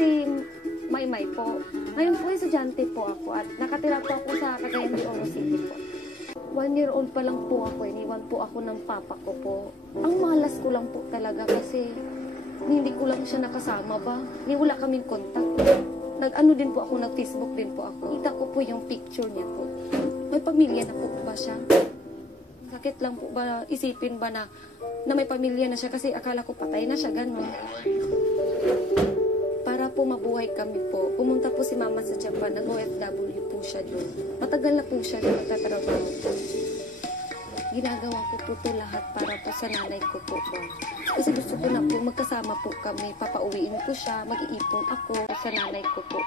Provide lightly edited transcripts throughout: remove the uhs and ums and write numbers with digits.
si Maymay po. Ngayon po, estudyante po ako at nakatira po ako sa Cagayan de Oro City po. 1 year old pa lang po ako, iniwan po ako ng papa ko po. Ang malas ko lang po talaga kasi hindi ko lang siya nakasama ba. Wala kaming kontak. Nag-ano din po ako, nag-Facebook din po ako. Kita ko po yung picture niya po. May pamilya na po ba siya? Sakit lang po ba, isipin ba na may pamilya na siya kasi akala ko patay na siya, gano'n. Para po mabuhay kami po, pumunta po si mama sa Japan, nag-OFW po siya doon. Matagal na po siya doon nagtatrabaho po. Ginagawa ko po ito lahat para po sa nanay ko po. Kasi gusto ko na po magkasama po kami, papauwiin ko siya, mag-iipon ako sa nanay ko po.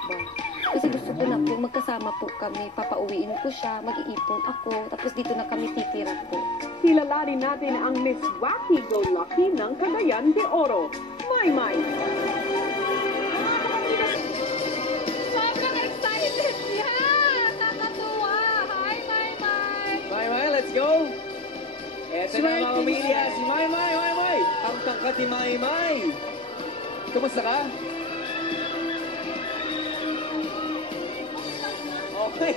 Kasi gusto ko na po magkasama po kami, papauwiin ko siya, mag-iipon ako, tapos dito na kami titira po. Kilalanin natin ang Miss Wacky-Go-Lucky ng Cagayan de Oro, Maymay. Sobrang excited niya! Nakakatuwa! Hi, Maymay! Maymay, let's go! Eto na mga pamilya, si Maymay, Maymay! Ang tangkad ni Maymay! Kamusta ka? Okay.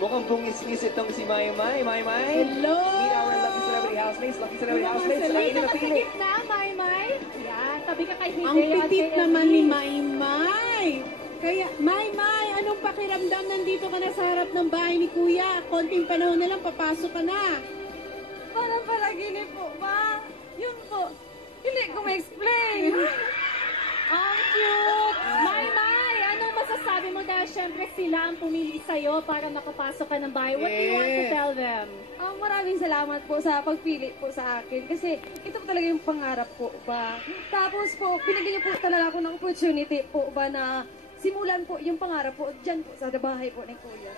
Mukhang bungis-ngis itong si Maymay. Maymay? Hello! Meet our lucky celebrity housemates. Lucky celebrity housemates. Dito ka sa gitna, Maymay. Yan, tabi ka kay Ang pitit naman ni Maymay. Kaya, Maymay, anong pakiramdam nandito ka na sa harap ng bahay ni Kuya? Konting panahon na lang, papasok ka na. Parang panaginip po ba? Yun po. Hindi ko ma-explain. Ang cute! Maymay, anong masasabi mo dahil syempre sila ang pumili sa'yo para makapasok ka ng bahay? What do you want to tell them? Maraming salamat po sa pagpili po sa akin kasi ito po talaga yung pangarap po ba. Tapos po, pinagyan niyo po talaga ako ng opportunity po ba na simulan po yung pangarap po dyan po sa bahay po ng Kuya.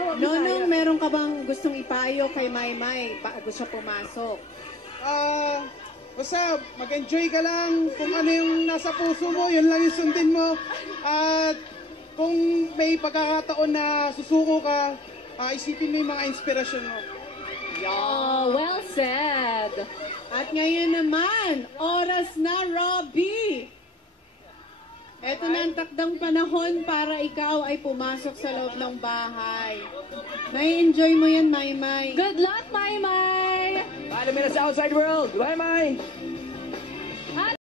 Nonong, meron ka bang gustong ipayo kay Maymay bago siya pumasok? Basta mag-enjoy ka lang kung ano yung nasa puso mo, yun lang yung sundin mo. At kung may pagkakataon na susuko ka, isipin mo yung mga inspirasyon mo. Oh, well said! At ngayon naman, oras na, Robbie! Ito na ang takdang panahon para ikaw ay pumasok sa loob ng bahay. May enjoy mo yan, Maymay. Good luck, Maymay! Paano mo na sa outside world? Maymay!